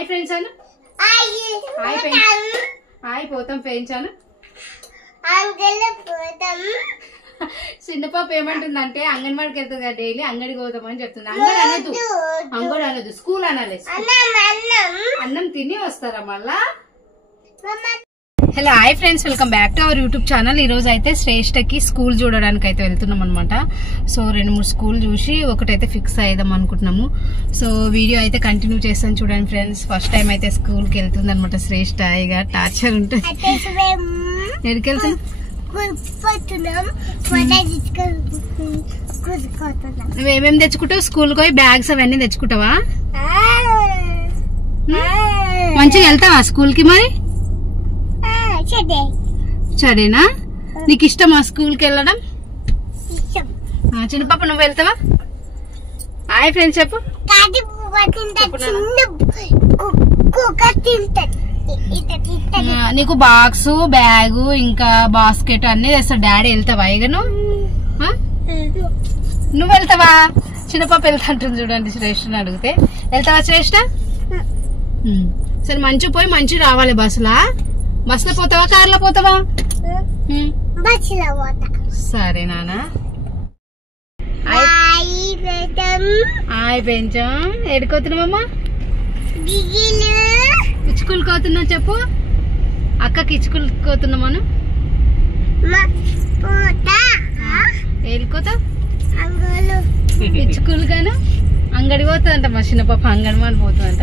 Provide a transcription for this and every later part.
Hi friends Anu. Hi friends. Hi పోతాం friends Anu. చిన్న పాప ఏమంటుందంటే అంగన్వాడికి వెళ్తుంది కదా డైలీ, అంగడికి పోతామని చెప్తుంది. అంగడి అనదు, అంగడి అనదు, స్కూల్ అనాలి. అన్నం తిని వస్తారా మళ్ళా. Hello hi friends, welcome back to our YouTube channel. ఈ రోజు అయితే శ్రేష్టకి స్కూల్ చూడడానికి అయితే వెళ్తున్నాం అనమాట. సో 2-3 స్కూల్ చూసి ఒకటైతే ఫిక్స్ అయిదాం అనుకుంటున్నాము. సో వీడియో అయితే కంటిన్యూ చేస్తాను చూడండి ఫ్రెండ్స్. ఫస్ట్ టైం అయితే స్కూల్ కి వెళ్తుంది అనమాట శ్రేష్ట. ఇక టార్చర్ ఉంటుంది. ఎక్కడికి వెళ్తాం? నువ్వేమేమి తెచ్చుకుంటావు? స్కూల్ పోయి బ్యాగ్స్ అవన్నీ తెచ్చుకుంటావా? మంచిగా వెళ్తావా స్కూల్ కి? మరి సరేనా? నీకు ఇష్టమా స్కూల్ కి వెళ్ళడం? చిన్న పాప నువ్వు వెళ్తావా? హాయ్ ఫ్రెండ్స్ చెప్పు. నీకు బాక్స్, బ్యాగ్, ఇంకా బాస్కెట్ అన్ని తెస్తాడు డాడీ. వెళ్తావా? ఇక నువ్వు వెళ్తావా? చిన్న పాప వెళ్తా అంటుంది చూడండి శ్రేష్ఠని అడిగితే. వెళ్తావా శ్రేష్ఠ? సరే మంచి పోయి మంచి రావాలి. బస్సులో పోతావా కార్లో పోతావా? సరే నాన్న. హాయ్ పెంచం. ఎడుకోతున్నామమ్మా? ఇచ్చుకులు కోతున్నావు చెప్పు. అక్కకి ఇచ్చుకులు కోతున్నామను. ఏడుకోతా ఇచ్చుకులు గాను అంగడి పోతుందంట. మా చిన్న పాప అంగన్వాడి పోతుందంట.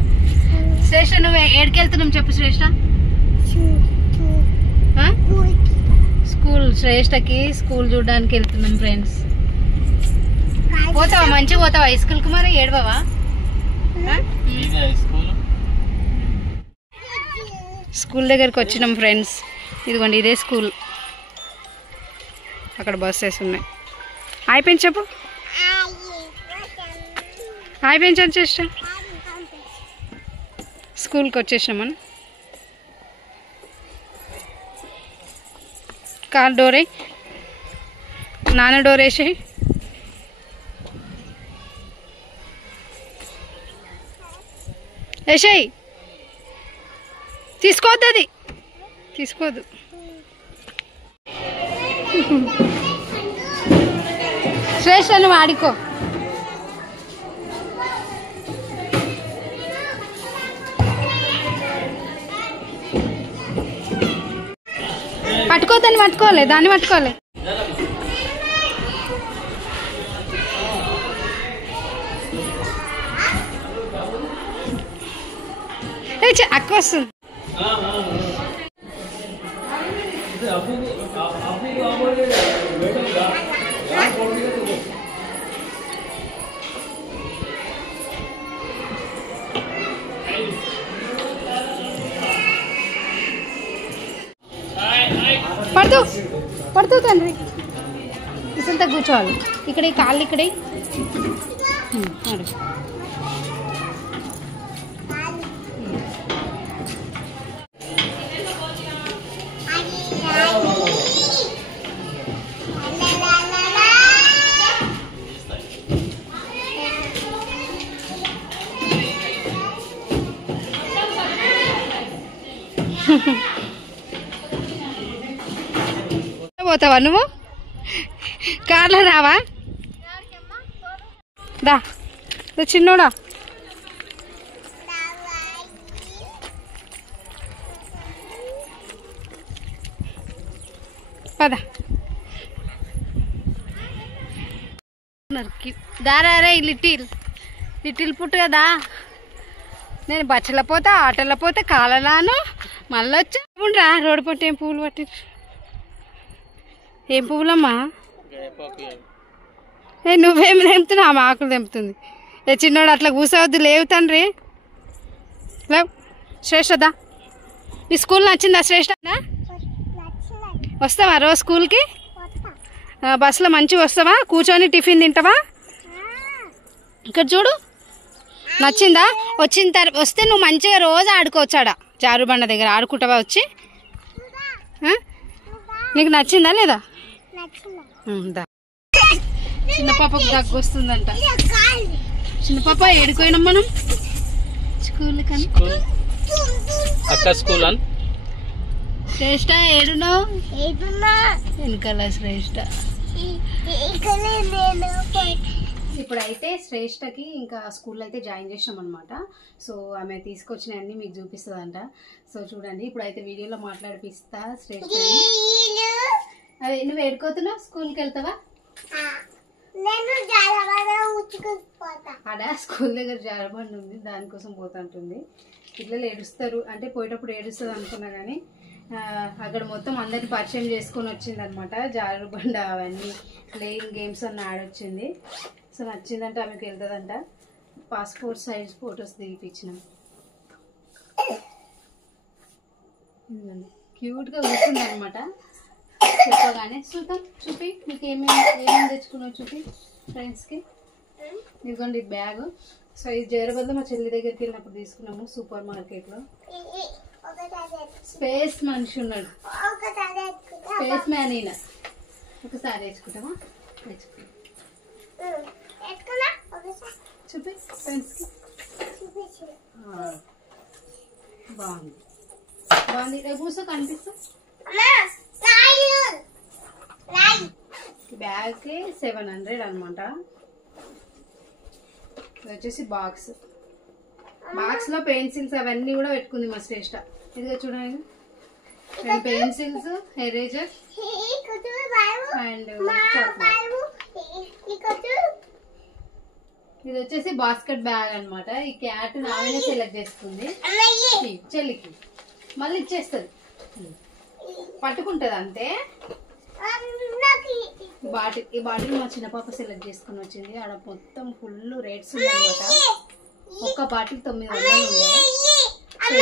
శ్రేష్ఠ నువ్వు ఏడికి వెళ్తున్నావు చెప్పు శ్రేష్ఠ. స్కూల్ శ్రేష్ఠకి స్కూల్ చూడడానికి వెళ్తున్నాం ఫ్రెండ్స్. పోతావా? మంచిగా పోతావా స్కూల్ కి? మరి ఏడవా? స్కూల్ దగ్గరికి వచ్చినాం ఫ్రెండ్స్. ఇదిగోండి ఇదే స్కూల్. అక్కడ బస్సెస్ ఉన్నాయి. అయిపోయింది చెప్పు. అయిపోయింది వచ్చేసా. స్కూల్కి వచ్చేసినాం మనం. కార్ డోర్ నాన్న డోర్ వేసి. వేసాయి. తీసుకోవద్దు, అది తీసుకోవద్దు. శ్రేష్ఠ నువ్వు ఆడుకో. పట్టుకోద్దని పట్టుకోవాలి, దాన్ని పట్టుకోవాలి. అక్క వస్తుంది. పడుతూ పడుతూ తండ్రి ఇసంతా కూర్చోవాలి. ఇక్కడ కాళ్ళు ఇక్కడే. పోతావా నువ్వు? కార్లో రావా? దా చిన్నోడా. పదా దారే లిటిల్ పుట్టు కదా. నేను బచ్చలో పోతా, ఆటోలో పోతే కాలలాను మళ్ళీ వచ్చా. రా రోడ్డు పట్టి ఏం పువ్వులు పట్టి. ఏం పువ్వులమ్మా? నువ్వేమి తెంపుతున్నావు? ఆమె ఆకులు తెంపుతుంది. చిన్నోడు అట్లా కూర్చోవద్దు. లేవు తండ్రి లేవు. శ్రేష్ఠదా ఈ స్కూల్ నచ్చిందా శ్రేష్ఠ? వస్తావా రోజు స్కూల్కి? బస్సులో మంచిగా వస్తావా? కూర్చొని టిఫిన్ తింటావా? ఇక్కడ చూడు నచ్చిందా? వస్తే నువ్వు మంచిగా రోజు ఆడుకోవచ్చాడా జారుబండ దగ్గర ఆడుకుంటావా వచ్చి? నీకు నచ్చిందా లేదా? చిన్న పాపకు దగ్గు వస్తుందంట. చిన్న పాప ఏడుకోయినాం మనం. స్కూల్ కని అక్క స్కూల్ అని శ్రేష్ట ఏడునో వెనకాల శ్రేష్ట. ఇప్పుడైతే శ్రేష్టకి ఇంకా స్కూల్లో అయితే జాయిన్ చేసినాం అనమాట. సో ఆమె తీసుకొచ్చినవన్నీ మీకు చూపిస్తుందంట. సో చూడండి, ఇప్పుడైతే వీడియోలో మాట్లాడిపిస్తా శ్రేష్టని. అదే నువ్వు ఏడుకోతున్నావు, స్కూల్కి వెళ్తావా? ఆడ స్కూల్ దగ్గర జారబండి ఉంది, దానికోసం పోతుంటుంది. పిల్లలు ఏడుస్తారు అంటే పోయేటప్పుడు ఏడుస్తుంది అనుకున్నా కానీ అక్కడ మొత్తం అందరిని పరిచయం చేసుకొని వచ్చింది అనమాట. జారుబండ అవన్నీ ప్లేయింగ్ గేమ్స్ అన్న ఆడొచ్చింది. సో నచ్చిందంటే ఆమెకు వెళ్తుందంట. పాస్పోర్ట్ సైజ్ ఫొటోస్ దిగిపించినాం. క్యూట్గా కూర్చుంది అనమాట. చెప్పగానే చూద్దాం, చూపి మీకు ఏమేమి తెచ్చుకున్నావు చూపి ఫ్రెండ్స్కి. ఇదిగోండి బ్యాగ్. సో ఇది జైరాబాద్లో మా చెల్లి దగ్గరికి వెళ్ళినప్పుడు తీసుకున్నాము సూపర్ మార్కెట్లో. స్పేస్ మనిషి ఉన్నాడు, స్పేస్ మ్యాన్ అయినా. ఒకసారి వేసుకుంటామా? చూపి ఫ్రెండ్స్కి. బాగుంది బాగుంది. కూర్చో కనిపిస్తా. బ్యాగ్కి 700 అనమాట. ఇది వచ్చేసి బాక్స్ లో పెన్సిల్స్ అవన్నీ కూడా పెట్టుకుంది మా శ్రేష్ట. ఇదిగో చూడండి, పెన్సిల్స్, ఎరేజర్ అండ్ ఇది వచ్చేసి బాస్కెట్ బ్యాగ్ అనమాట. ఈ క్యాట్ నావైనా సెలెక్ట్ చేసుకుంది చెల్లికి, మళ్ళీ ఇచ్చేస్తుంది, పట్టుకుంటది అంతే. ఈ బాటిల్ మా చిన్న పాప సెలెక్ట్ చేసుకుని వచ్చింది. ఆడ మొత్తం ఫుల్ రేట్స్ ఉన్నాయన్నమాట. ఒక్క బాటిల్ 900 ఉండే.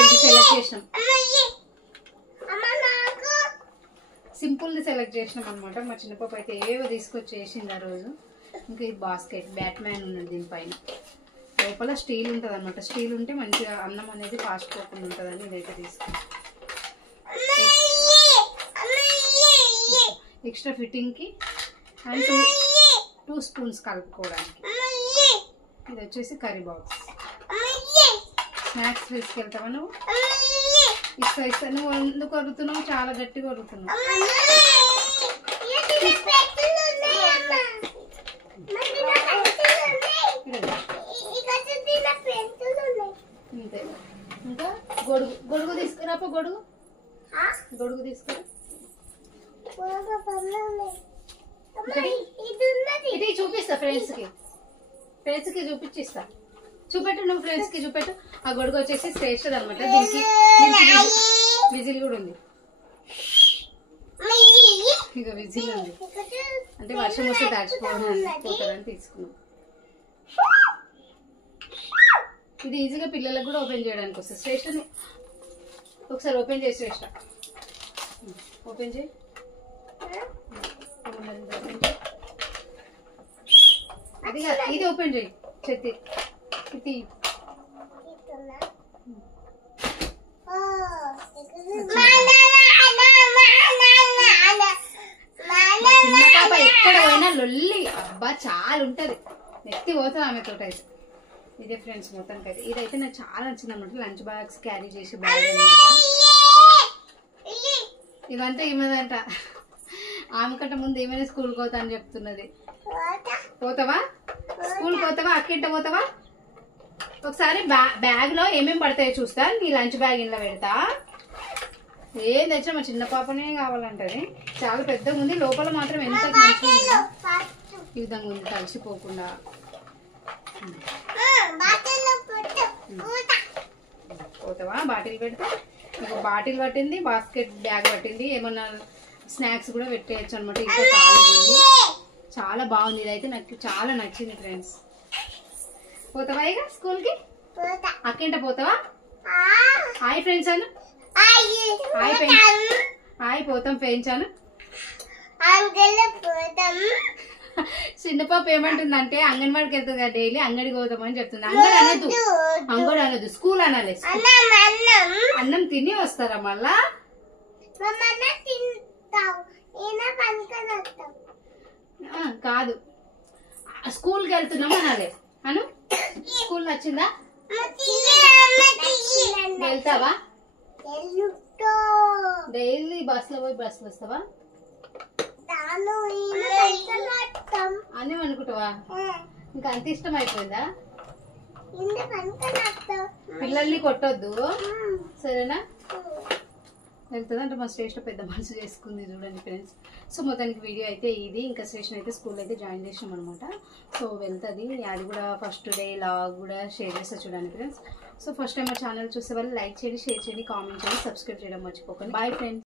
ఇది సెలెక్ట్ చేసినాం, సింపుల్ ది సెలెక్ట్ చేసినాం అనమాట. మా చిన్న పాప అయితే ఏవో తీసుకొచ్చి వేసింది ఆ రోజు. ఇంకా ఇది బాస్కెట్, బ్యాట్ మ్యాన్ ఉన్నది దీనిపైన. లోపల స్టీల్ ఉంటుంది అనమాట. స్టీల్ ఉంటే మంచిగా అన్నం అనేది ఫాస్ట్ పోకుండా ఉంటుందని ఇదైతే తీసుకున్నాం. ఎక్స్ట్రా ఫిట్టింగ్కి అండ్ 2 స్పూన్స్ కలుపుకోవడానికి. ఇది వచ్చేసి కర్రీ బాక్స్. స్నాక్స్ తీసుకెళ్తావా నువ్వు? ఇస్తా నువ్వు ఎందుకు కొరుకుతున్నావు? చాలా గట్టిగా కొరుకుతున్నావు. అంతే. ఇంకా గొడుగు తీసుకురాపో. గొడుగు తీసుకురా. ఇది చూపిస్తా ఫ్రెండ్స్కి చూపించిస్తా. చూపెట్టు నువ్వు, ఫ్రెండ్స్కి చూపెట్టు. ఆ గొడుగు వచ్చేసి శ్రేష్ఠది అనమాట. దీనికి విజిల్ కూడా ఉంది. ఇక విజిల్ ఉంది అంటే వర్షం వస్తే తడిచిపోతారని తీసుకున్నాం. ఇది ఈజీగా పిల్లలకు కూడా ఓపెన్ చేయడానికి వస్తుంది. శ్రేష్ఠని ఒకసారి ఓపెన్ చేసి శ్రేష్ఠ ఓపెన్ చేయి. ఇది ఓపెన్ చేయి చెత్తి. చిన్న పాప ఎక్కడ పోయినా లొల్లి అబ్బా చాలా ఉంటది. నెత్తి పోతుంది ఆమె తోట అయితే. ఇదే ఫ్రెండ్స్ మొత్తానికి అయితే ఇదైతే నాకు చాలా నచ్చింది అనమాట. లంచ్ బాక్స్ క్యారీ చేసే బ్యాగ్ అనమాట. ఇవంతా ఏమదంట, ఆమె కంటే ముందు ఏమైనా స్కూల్కి పోతా అని చెప్తున్నది. పోతావా స్కూల్కి? పోతావా? అక్కింట పోతావా? ఒకసారి బ్యాగ్ లో ఏమేమి పడతాయో చూస్తా. నీ లంచ్ బ్యాగ్ ఇంట్లో పెడతా. ఏం తెచ్చినా మా చిన్న పాపనే కావాలంటది. చాలా పెద్దగా ఉంది. లోపల మాత్రం ఎంత మంచిగా ఉంది, ఈ విధంగా ఉంది, కలిసిపోకుండా. పోతావా? బాటిల్ పెడితే ఒక బాటిల్ పట్టింది, బాస్కెట్ బ్యాగ్ పట్టింది. ఏమన్నా స్నాక్స్ కూడా పెట్టేయచ్చు అనమాట. ఇంకా ఖాళీ ఉంది. చాలా బాగుంది. ఇదైతే నాకు చాలా నచ్చింది ఫ్రెండ్స్. పోతావా ఇక స్కూల్కి? అక్కింట పోతావా? Hi friends Anu. హాయ్ పోతాం ఫ్రెండ్స్ అను. చిన్న పాప ఏమంటుందంటే అంగన్వాడికి వెళ్తుంది కదా డైలీ, అంగడికి పోతామని చెప్తుంది. అంగడి అనదు, స్కూల్ అనాలి. అన్నం తిని వస్తారా మళ్ళా? కాదు, స్కూల్కి వెళ్తున్నాం అనాలి. అను స్కూల్ నచ్చిందా? వెళ్తావా డైలీ బస్సులో పోయి బస్సులో వస్తావా అన్నీ అనుకుంటావా ఇంకా అంత ఇష్టం అయిపోయిందా పిల్లల్ని కొట్టొద్దు సరేనా వెళ్తుందంటే మా శ్రేష్ఠ పెద్ద మనసు చేసుకుంది చూడండి ఫ్రెండ్స్. సో మొత్తానికి వీడియో అయితే ఇది. ఇంకా శ్రేష్ఠ అయితే స్కూల్ అయితే జాయిన్ చేసినాం అనమాట. సో వెళ్తుంది అది కూడా ఫస్ట్ డే లాగ్ కూడా షేర్ చేస్తా చూడండి ఫ్రెండ్స్. సో ఫస్ట్ టైం మా ఛానల్ చూసే వాళ్ళు లైక్ చేయండి, షేర్ చేయండి, కామెంట్ చేయండి, సబ్స్క్రైబ్ చేయడం మర్చిపోకండి. Bye friends.